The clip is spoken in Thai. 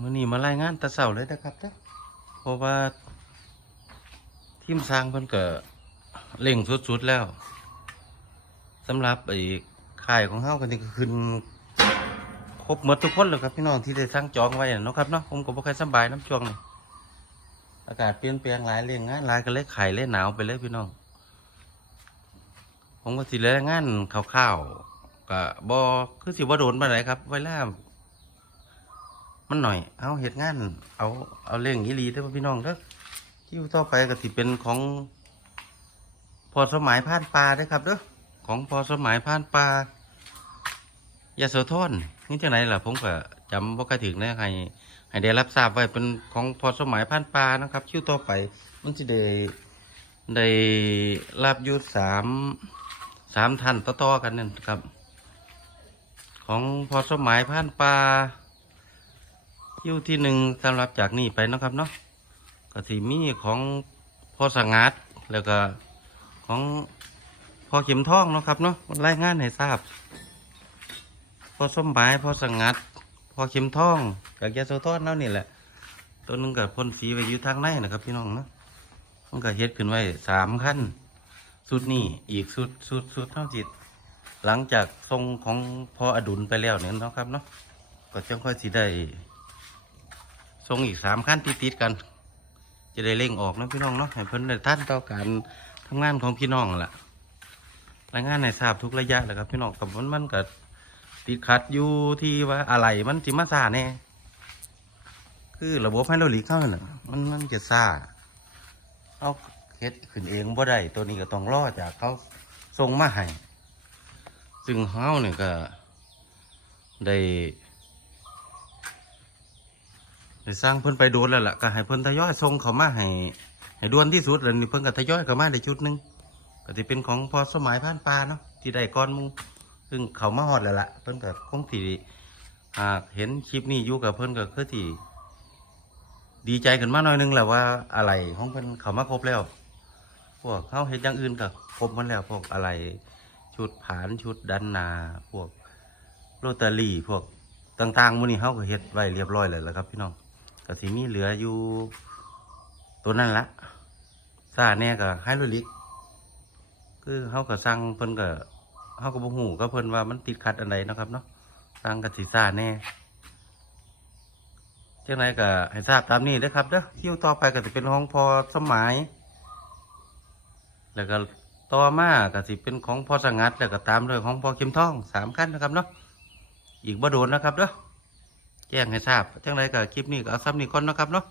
มื้อนี้มารายงานตะเสาเลยนะครับเด้อเพราะว่าทีมสร้างเพิ่นก็เร่งสุดๆแล้วสำหรับไอ้ค่ายของเฮากันนี่ก็ขึ้นครบหมดทุกคนเลยครับพี่น้องที่ได้สั่งจองไว้นะเนาะครับเนาะผมก็บ่ค่อยสบายน้ำช่วงนี้อากาศเปลี่ยนแปลงหลายเรื่องงานหลายก็เลยไข้เลยหนาวไปเลยพี่น้อง ผมก็สิรายงานคร่าวๆก็บ่คือสิบ่าโดนปานใดครับเวลา มันหน่อย เอาเหตุงาน เอาเอาเรื่องอีหลีเด้อพี่น้องเด้อคิวต่อไปก็สิเป็นของ พอสมัยผ่านปลาเด้ครับเด้อของพอสมัยผ่านปลายาโสธรนี่จังไหนล่ะผมก็จำบ่ค่อยถึงนะให้ให้ได้รับทราบไว้เป็นของพอสมัยผ่านปลานะครับ คิวต่อไป มันสิได้ได้รับยุทสามสามท่านต่อๆกันนั่นครับ ของพอสมัยผ่านปลา คิวที่หนึ่งสำหรับจากนี้ไปนะครับเนาะก็สิมีของพ่อสังงัดแล้วก็ของพ่อเข็มทองนะครับเนาะรายงานให้ทราบพ่อส้มหมายพ่อสังงัดพ่อเข็มทองกับยาโซทอนเนาะนี่แหละ ตัวหนึงกับพ่นสีไว้อยู่ทางในนะครับ พี่น้องเนาะมันก็เฮ็ดขึ้นไว้สามขั้นสุดนี่อีกสุดสุดสุดเท่าจิต หลังจากทรงของพ่ออดุลไปแล้วเนี่ยนะครับเนาะก็จังค่อยสิได้ ส่งอีกสามขั้นติดติดๆกัน จะได้เร่งออกนะพี่น้องเนาะให้เพิ่นได้ท่านต่อการทำงานของพี่น้องล่ะรายงานในทราบทุกระยะแหละครับพี่น้องกับมันมันก็ติดขัดอยู่ที่ว่าอะไรมันจิมาซาแน่คือระบบไฮโดรลิกเข้าน่ะมันมันจะซาเอาเฮ็ดขึ้นเองบ่ได้ตัวนี้ก็ต้องรอจากเขาส่งมาให้ซึ่งเฮาเนี่ยก็ได้ ได้สร้างเพิ่นไปโดนแล้วล่ะก็ให้เพิ่นทยอยส่งเขามาให้ให้ด่วนที่สุดแล้วนี่เพิ่นก็ทยอยเขามาได้ชุดหนึงก็สิเป็นของพอสมัยผ่านปลาเนาะที่ได้ก้อนหมุงซึ่งเขามาฮอดแล้วล่ะเพิ่นก็คงสิหากเห็นคลิปนี้อยู่กับเพิ่นก็คือที่ดีใจขึ้นมาหน่อยหนึงแหละว่าอะไรของเพิ่นเขามาครบแล้ว พวกเขาเห็นอย่างอื่นก็ครบหมันแล้วพวกอะไรชุดผานชุดดันนาพวกโรตารี่พวกต่างๆมื้อนี้เฮาก็เฮ็ดไว้เรียบร้อยแล้วล่ะครับพี่น้อง ก็สิมีเหลืออยู่ตัวนั่นละซาแน่ก็ไฮโดรลิก คือเฮาก็สั่งเพิ่นก็เฮาก็บ่ฮู้ก็เพิ่นว่ามันติดขัดอันใดเนะครับเนาะสั่งก็สิซาแน่จังไดก็ให้ทราบตามนี้เด้อครับเด้อคิวต่อไปก็สิเป็นของพอสมัย แล้วก็ต่อมาก็สิเป็นของพอสงัดแล้วก็ตามด้วยของพอเข็มทองสามขั้นนะครับเนาะอีกบ่โดนนะครับเด้อ จ้งให้ทราบจังไรกับคลิปนี้ก็เอาซ้ำนี้ก่อนนะครับเนาะ